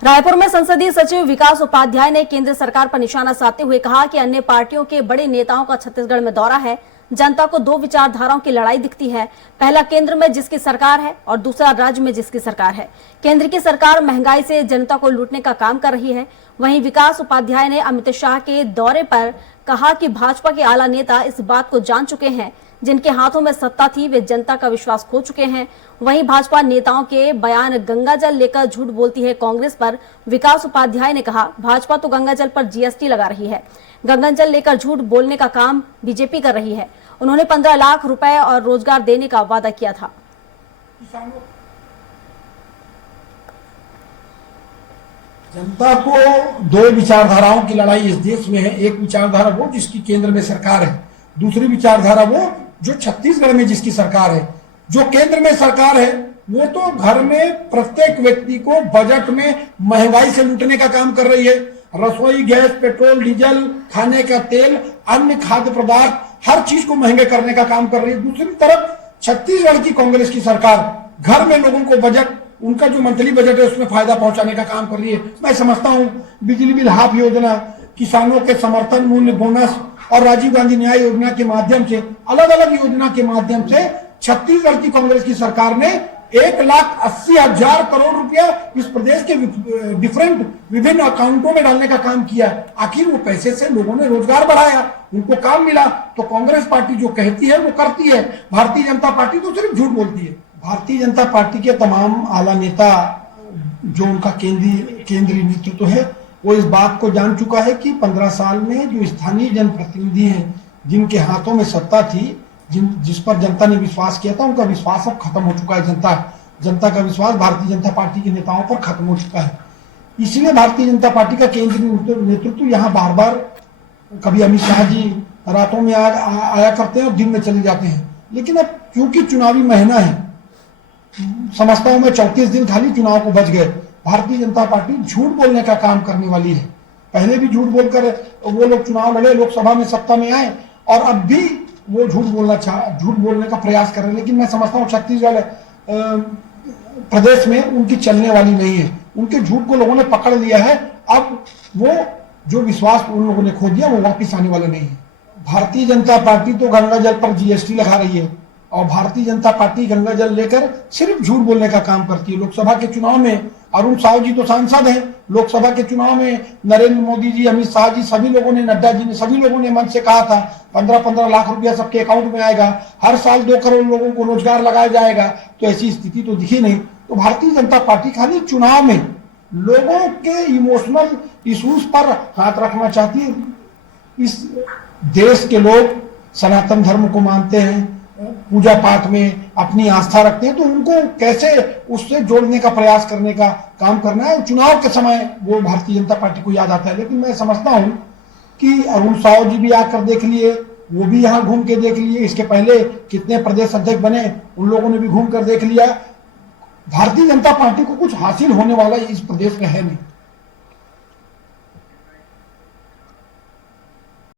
रायपुर में संसदीय सचिव विकास उपाध्याय ने केंद्र सरकार पर निशाना साधते हुए कहा कि अन्य पार्टियों के बड़े नेताओं का छत्तीसगढ़ में दौरा है। जनता को दो विचारधाराओं की लड़ाई दिखती है। पहला, केंद्र में जिसकी सरकार है और दूसरा, राज्य में जिसकी सरकार है। केंद्र की सरकार महंगाई से जनता को लूटने का काम कर रही है। वहीं विकास उपाध्याय ने अमित शाह के दौरे पर कहा कि भाजपा के आला नेता इस बात को जान चुके हैं, जिनके हाथों में सत्ता थी वे जनता का विश्वास खो चुके हैं। वहीं भाजपा नेताओं के बयान गंगा जल लेकर झूठ बोलती है कांग्रेस पर विकास उपाध्याय ने कहा, भाजपा तो गंगा जल पर जीएसटी लगा रही है, गंगा जल लेकर झूठ बोलने का काम बीजेपी कर रही है। उन्होंने 15 लाख रुपए और रोजगार देने का वादा किया था। जनता को दो विचारधाराओं की लड़ाई इस देश में है। एक विचारधारा वो जिसकी केंद्र में सरकार है, दूसरी विचारधारा वो जो छत्तीसगढ़ में जिसकी सरकार है। जो केंद्र में सरकार है वो तो घर में प्रत्येक व्यक्ति को बजट में महंगाई से लूटने का काम कर रही है। रसोई गैस, पेट्रोल, डीजल, खाने का तेल, अन्य खाद्य पदार्थ, हर चीज को महंगे करने का काम कर रही है। दूसरी तरफ छत्तीसगढ़ की कांग्रेस की सरकार घर में लोगों को बजट, उनका जो मंथली बजट है उसमें फायदा पहुंचाने का काम कर रही है। मैं समझता हूं बिजली बिल हाफ योजना, किसानों के समर्थन मूल्य बोनस और राजीव गांधी न्याय योजना के माध्यम से, अलग अलग योजना के माध्यम से छत्तीसगढ़ की कांग्रेस की सरकार ने 1,80,000 करोड़ रुपया इस प्रदेश के विभिन्न अकाउंटों में डालने का काम किया। आखिर वो पैसे से लोगों ने रोजगार बढ़ाया, उनको काम मिला। तो कांग्रेस पार्टी जो कहती है वो करती है, भारतीय जनता पार्टी तो सिर्फ झूठ बोलती है। भारतीय जनता पार्टी के तमाम आला नेता, जो उनका केंद्रीय नेतृत्व है, वो इस बात को जान चुका है कि 15 साल में जो स्थानीय जनप्रतिनिधि हैं, जिनके हाथों में सत्ता थी, जिस पर जनता ने विश्वास किया था, उनका विश्वास अब खत्म हो चुका है। जनता का विश्वास भारतीय जनता पार्टी के नेताओं पर खत्म हो चुका है। इसलिए भारतीय जनता पार्टी का केंद्रीय नेतृत्व यहाँ बार बार, कभी अमित शाह जी रातों में आया करते हैं और दिन में चले जाते हैं। लेकिन अब क्योंकि चुनावी महीना है, समझता हूं मैं 34 दिन खाली चुनाव को बच गए, भारतीय जनता पार्टी झूठ बोलने का काम करने वाली है। पहले भी झूठ बोलकर वो लोग चुनाव लड़े, लोकसभा में सत्ता में आए, और अब भी वो झूठ बोलने का प्रयास कर रहे हैं। लेकिन मैं समझता हूँ छत्तीसगढ़ प्रदेश में उनकी चलने वाली नहीं है। उनके झूठ को लोगों ने पकड़ लिया है। अब वो जो विश्वास उन लोगों ने खो दिया वो वापिस आने वाला नहीं है। भारतीय जनता पार्टी तो गंगा जल पर जीएसटी लगा रही है, और भारतीय जनता पार्टी गंगा जल लेकर सिर्फ झूठ बोलने का काम करती है। लोकसभा के चुनाव में अरुण साहू जी तो सांसद हैं, लोकसभा के चुनाव में नरेंद्र मोदी जी, अमित शाह जी, सभी लोगों ने, नड्डा जी ने, सभी लोगों ने मंच से कहा था 15-15 लाख रुपया सबके अकाउंट में आएगा, हर साल 2 करोड़ लोगों को रोजगार लगाया जाएगा। तो ऐसी स्थिति तो दिखी नहीं। तो भारतीय जनता पार्टी खाली चुनाव में लोगों के इमोशनल इश्यूज पर हाथ रखना चाहती है। इस देश के लोग सनातन धर्म को मानते हैं, पूजा पाठ में अपनी आस्था रखते हैं, तो उनको कैसे उससे जोड़ने का प्रयास करने का काम करना है। चुनाव के समय वो भारतीय जनता पार्टी को याद आता है। लेकिन मैं समझता हूं कि अरुण साहू जी भी आकर देख लिए, वो भी यहाँ घूम के देख लिए, इसके पहले कितने प्रदेश अध्यक्ष बने उन लोगों ने भी घूम कर देख लिया। भारतीय जनता पार्टी को कुछ हासिल होने वाला इस प्रदेश में है नहीं।